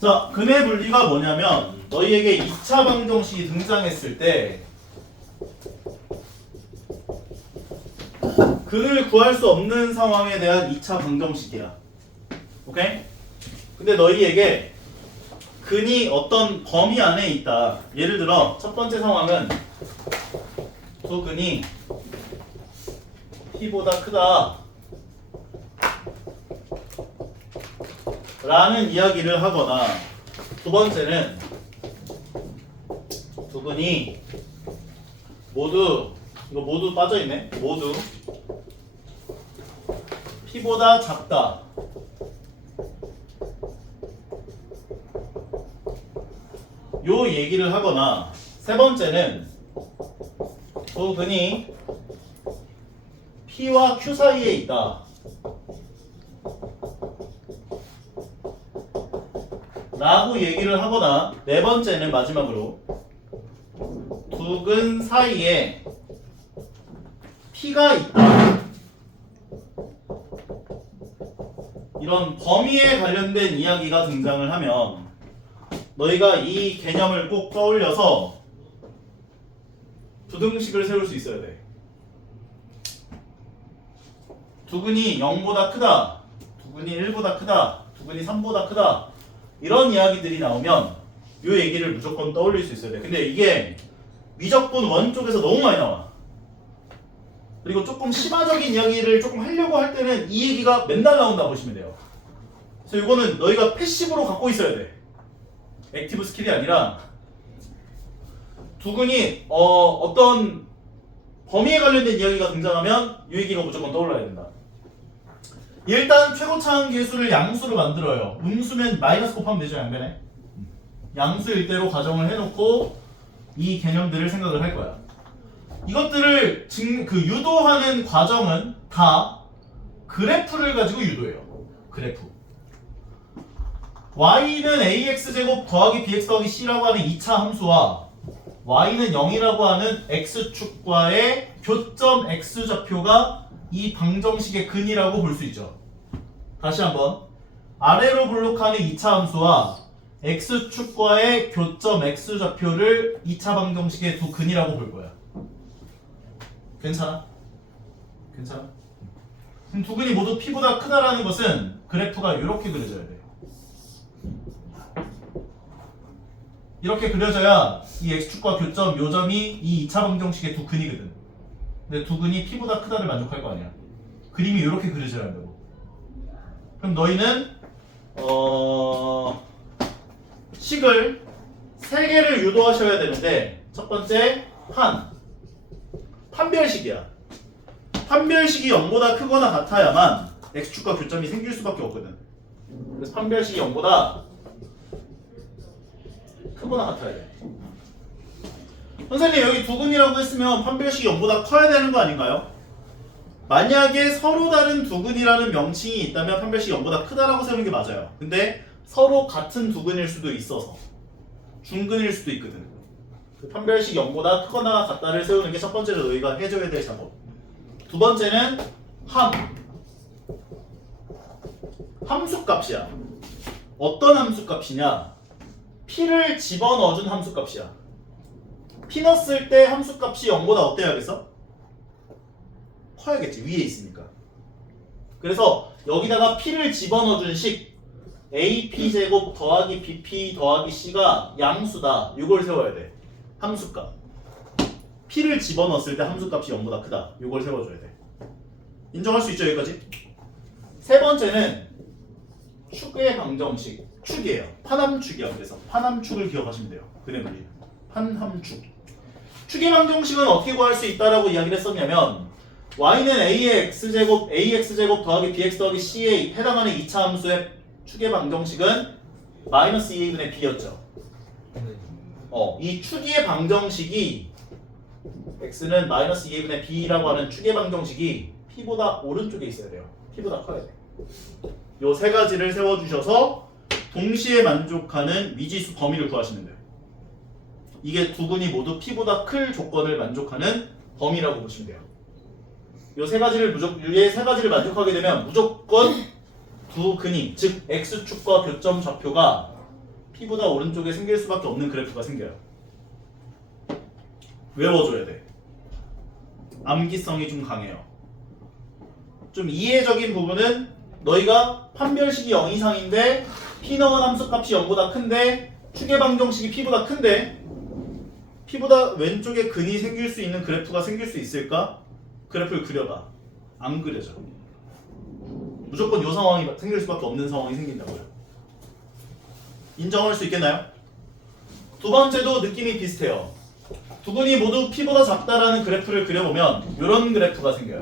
자, 근의 분리가 뭐냐면 너희에게 2차 방정식이 등장했을 때 근을 구할 수 없는 상황에 대한 2차 방정식이야. 오케이? 근데 너희에게 근이 어떤 범위 안에 있다. 예를 들어 첫 번째 상황은 두 근이 P보다 크다 라는 이야기를 하거나, 두 번째는 두 근이 모두, 이거 모두 빠져있네, 모두 P보다 작다 요 얘기를 하거나, 세 번째는 두 근이 P와 Q 사이에 있다 라고 얘기를 하거나, 네 번째는 마지막으로 두 근 사이에 P가 있다, 이런 범위에 관련된 이야기가 등장을 하면 너희가 이 개념을 꼭 떠올려서 부등식을 세울 수 있어야 돼. 두 근이 0보다 크다, 두 근이 1보다 크다, 두 근이 3보다 크다, 이런 이야기들이 나오면 이 얘기를 무조건 떠올릴 수 있어야 돼. 근데 이게 미적분 원 쪽에서 너무 많이 나와. 그리고 조금 심화적인 이야기를 조금 하려고 할 때는 이 얘기가 맨날 나온다 보시면 돼요. 그래서 이거는 너희가 패시브로 갖고 있어야 돼. 액티브 스킬이 아니라 두 근이 어떤 범위에 관련된 이야기가 등장하면 이 얘기가 무조건 떠올라야 된다. 일단 최고차항 계수를 양수로 만들어요. 음수면 마이너스 곱하면 되죠, 양변에. 양수일 대로 가정을 해놓고 이 개념들을 생각을 할 거야. 이것들을 유도하는 과정은 다 그래프를 가지고 유도해요. 그래프. y는 ax제곱 더하기 bx 더하기 c라고 하는 2차 함수와 y는 0이라고 하는 x축과의 교점 x좌표가 이 방정식의 근이라고 볼 수 있죠. 다시 한번, 아래로 블록하는 2차 함수와 x축과의 교점 x좌표를 2차 방정식의 두 근이라고 볼 거야. 괜찮아? 괜찮아? 그럼 두 근이 모두 P보다 크다라는 것은 그래프가 이렇게 그려져야 돼. 이렇게 그려져야 이 x축과 교점, 요점이 이 2차 방정식의 두 근이거든. 근데 두 근이 P보다 크다를 만족할 거 아니야. 그림이 이렇게 그려져야 한다고. 그럼 너희는 식을 3개를 유도하셔야 되는데, 첫 번째 판별식이야. 판별식이 0보다 크거나 같아야만 x축과 교점이 생길 수밖에 없거든. 그래서 판별식이 0보다 크거나 같아야 돼. 선생님, 여기 두 근이라고 했으면 판별식이 0보다 커야 되는 거 아닌가요? 만약에 서로 다른 두 근이라는 명칭이 있다면 판별식이 0보다 크다라고 세우는 게 맞아요. 근데 서로 같은 두 근일 수도 있어서 중근일 수도 있거든. 그 판별식이 0보다 크거나 같다를 세우는 게 첫 번째로 너희가 해줘야 될 작업. 두 번째는 함수값이야. 어떤 함수값이냐? P를 집어넣어준 함수값이야. P 넣었을 때 함수값이 0보다 어때야겠어? 커야겠지, 위에 있으니까. 그래서 여기다가 P를 집어넣어준 식 AP제곱 더하기 BP 더하기 C가 양수다, 이걸 세워야 돼. 함수값. P를 집어넣었을 때 함수값이 0보다 크다, 이걸 세워줘야 돼. 인정할 수 있죠, 여기까지? 세 번째는 축의 방정식. 축이에요. 판함축이야. 그래서 판함축을 기억하시면 돼요. 근의 분리. 판함축. 축의 방정식은 어떻게 구할 수 있다라고 이야기를 했었냐면, y는 a의 ax제곱 더하기 bx 더하기 c에 해당하는 2차 함수의 축의 방정식은 마이너스 2a분의 b였죠. 이 축의 방정식이 x는 마이너스 2a분의 b라고 하는 축의 방정식이 p보다 오른쪽에 있어야 돼요. p보다 커야 돼. 요 세 가지를 세워주셔서 동시에 만족하는 미지수 범위를 구하시면 돼요. 이게 두 근이 모두 p보다 클 조건을 만족하는 범위라고 보시면 돼요. 요 세 가지를 만족하게 되면 무조건 두 근이 즉 x축과 교점 좌표가 p보다 오른쪽에 생길 수밖에 없는 그래프가 생겨요. 외워줘야 돼. 암기성이 좀 강해요. 좀 이해적인 부분은 너희가 판별식이 0 이상인데 p 넣은 함수값이 0보다 큰데 축의 방정식이 p보다 큰데 p보다 왼쪽에 근이 생길 수 있는 그래프가 생길 수 있을까? 그래프를 그려봐. 안 그려져. 무조건 이 상황이 생길 수밖에 없는 상황이 생긴다고요. 인정할 수 있겠나요? 두 번째도 느낌이 비슷해요. 두 근이 모두 p보다 작다라는 그래프를 그려보면 이런 그래프가 생겨요.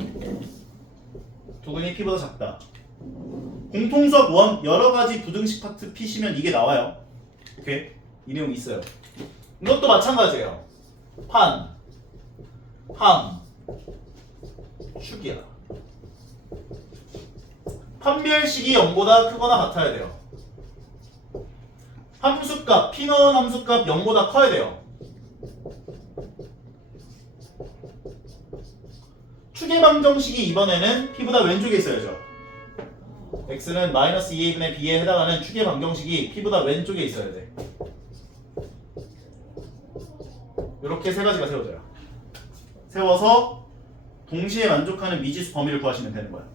두 근이 p보다 작다. 공통수학 1 여러 가지 부등식 파트 p시면 이게 나와요. 오케이? 이 내용 있어요. 이것도 마찬가지예요. 판, 함, 축이야. 판별식이 0보다 크거나 같아야 돼요. 함수값, p 넣은 함수값 0보다 커야 돼요. 축의 방정식이 이번에는 p보다 왼쪽에 있어야죠. x는 마이너스 2a분의 b에 해당하는 축의 방정식이 p보다 왼쪽에 있어야 돼. 이렇게 세 가지가 세워져요. 세워서 동시에 만족하는 미지수 범위를 구하시면 되는 거야.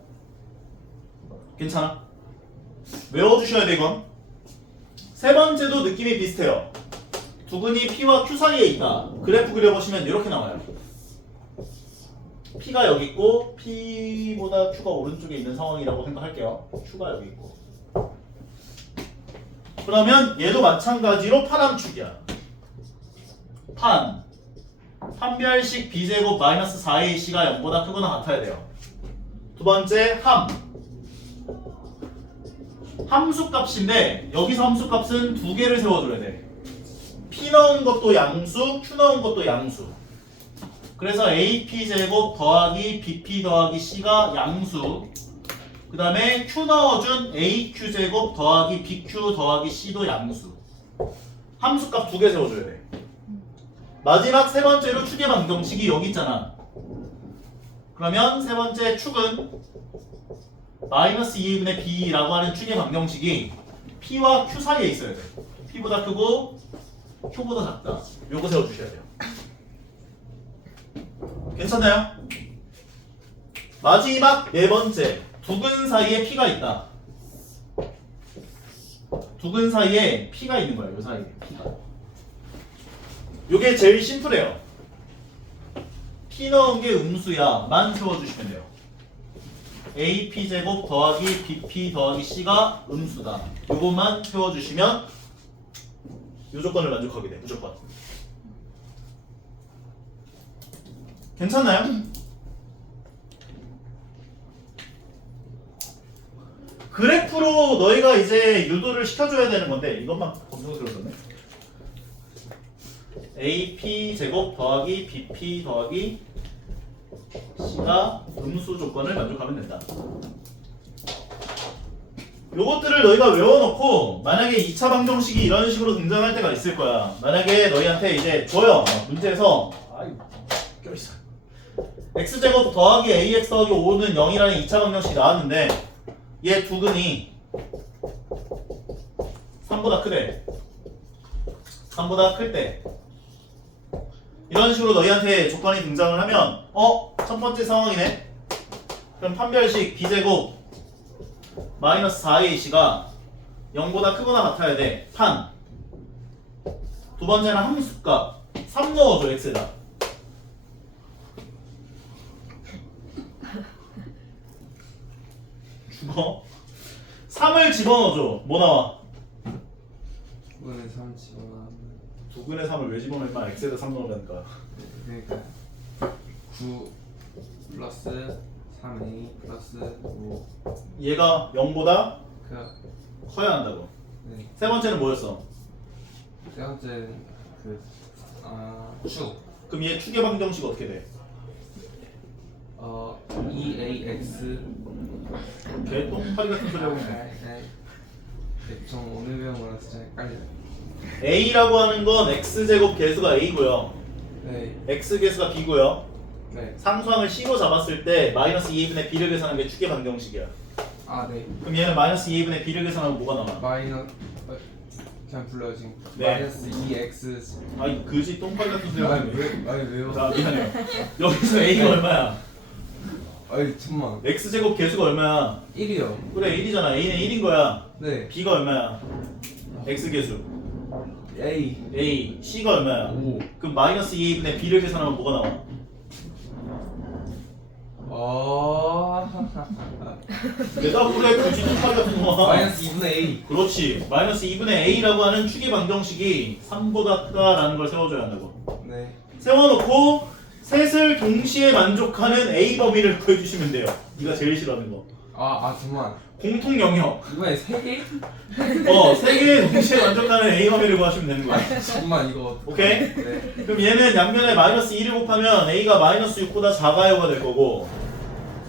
괜찮아? 외워주셔야 돼 이건. 세 번째도 느낌이 비슷해요. 두 근이 p와 q 사이에 있다. 그래프 그려보시면 이렇게 나와요. p가 여기 있고 p보다 q가 오른쪽에 있는 상황이라고 생각할게요. q가 여기 있고. 그러면 얘도 마찬가지로 판함축이야. 판별식 b제곱 마이너스 4ac가 0보다 크거나 같아야 돼요. 두 번째 함수값인데 여기서 함수값은 두 개를 세워줘야 돼. p 넣은 것도 양수, q 넣은 것도 양수. 그래서 ap제곱 더하기 bp 더하기 c가 양수. 그 다음에 q 넣어준 aq제곱 더하기 bq 더하기 c도 양수. 함수값 두 개 세워줘야 돼. 마지막 세 번째로 축의 방정식이 여기 있잖아. 그러면 세 번째 축은 마이너스 2분의 b라고 하는 축의 방정식이 p와 q 사이에 있어야 돼. p보다 크고 q보다 작다. 요거 세워주셔야 돼요. 괜찮나요? 마지막 네 번째, 두 근 사이에 p가 있다. 두 근 사이에 p가 있는 거예요. 요 사이에 p가. 요게 제일 심플해요. p 넣은 게 음수야 만 세워주시면 돼요. ap제곱 더하기 bp 더하기 c가 음수다. 요것만 세워주시면 요 조건을 만족하게 돼. 무조건. 괜찮나요? 그래프로 너희가 이제 유도를 시켜줘야 되는 건데 이것만 검정스러웠네. ap제곱 더하기 bp 더하기 c가 음수 조건을 만족하면 된다. 요것들을 너희가 외워놓고 만약에 2차 방정식이 이런 식으로 등장할 때가 있을 거야. 만약에 너희한테 이제 줘요. 문제에서 껴있어. x제곱 더하기 ax 더하기 5는 0이라는 2차 방정식이 나왔는데 얘 두 근이 3보다 크대. 3보다 클 때 이런 식으로 너희한테 조건이 등장을 하면 첫 번째 상황이네. 그럼 판별식 b제곱 마이너스 4ac가 0보다 크거나 같아야 돼. 두 번째는 함수값 3 넣어줘. x에다. 죽어. 3을 집어넣어줘. 뭐 나와? 9분의 3 집어넣으면 2분의 3을 왜 집어넣으면 x에다 3 넣으라니까. 그러니까 9 플러스 3a 플러스 5 얘가 0보다 그 커야 한다고. 네. 세 번째는 뭐였어? 세 번째는 축 그럼 얘 축의 방정식 어떻게 돼? 2ax 걔 똥파리 같은 소리 하고 있네. 좀 오늘 배운 거랑 진짜 헷갈려요. a라고 하는 건 x제곱 개수가 a고요. 네. x 개수가 b고요. 네. 상수항을 c로 잡았을 때 마이너스 2분의 b를 계산하는 게 축의 방정식이야. 아, 네. 그럼 얘는 마이너스 2a분의 b를 계산하면 뭐가 나와? 마이너스 그냥 불러요 지금. 네. 마이너스 2x. 아니 그지 똥파리 같은 소리 하는 거. 아니 왜요? 자 미안해요. 여기서 a가 얼마야? 아니 잠만. x제곱 개수가 얼마야? 1이요. 그래 1이잖아. a는 1인 거야. 네. b가 얼마야? x 개수. A. a c가 얼마야? 5. 그럼 마이너스 2a분의 b를 계산하면 뭐가 나와? 내가 그래 굳이 똥파리 같은 거. 마이너스 2분의 A. 그렇지. 마이너스 2분의 a라고 하는 축의 방정식이 3보다 크다라는 걸 세워줘야 한다고. 네. 세워놓고 셋을 동시에 만족하는 a 범위를 구해주시면 돼요. 네가 제일 싫어하는 거. 잠만. 공통 영역. 이번에 3개? 세 개의 동시에 만족하는 a 범위를 구하시면 되는 거야. 잠만 이거. 오케이? 네. 그럼 얘는 양면에 마이너스 2를 곱하면 a가 마이너스 6보다 작아요가 될 거고,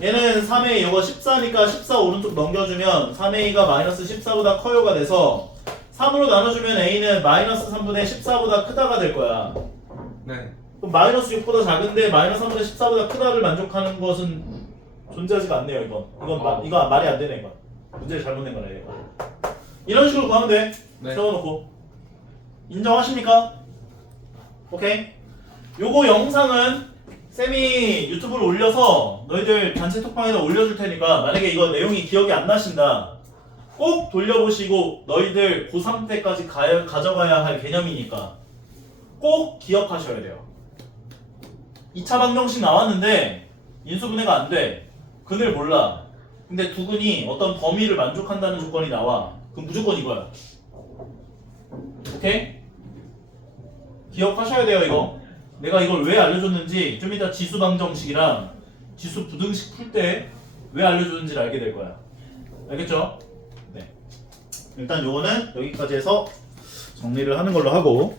얘는 3a 이거 14니까 14 오른쪽 넘겨주면 3a가 마이너스 14보다 커요가 돼서 3으로 나눠주면 a는 마이너스 3분의 14보다 크다가 될 거야. 네. 그럼 마이너스 6보다 작은데 마이너스 3분의 14보다 크다를 만족하는 것은 존재하지가 않네요. 이건 말이 안 되네. 이건 문제를 잘못 낸 거네. 이거. 이런 식으로 구하면 돼. 네. 세워놓고 인정하십니까? 오케이. 요거 영상은 쌤이 유튜브를 올려서 너희들 단체 톡방에다 올려줄 테니까 만약에 이거 내용이 기억이 안 나신다 꼭 돌려보시고 너희들 고3 때까지 가져가야 할 개념이니까 꼭 기억하셔야 돼요. 2차 방정식 나왔는데 인수분해가 안 돼. 근을 몰라. 근데 두 근이 어떤 범위를 만족한다는 조건이 나와. 그럼 무조건 이거야. 오케이? 기억하셔야 돼요 이거. 내가 이걸 왜 알려줬는지 좀 이따 지수 방정식이랑 지수 부등식 풀 때 왜 알려줬는지를 알게 될 거야. 알겠죠? 네. 일단 요거는 여기까지 해서 정리를 하는 걸로 하고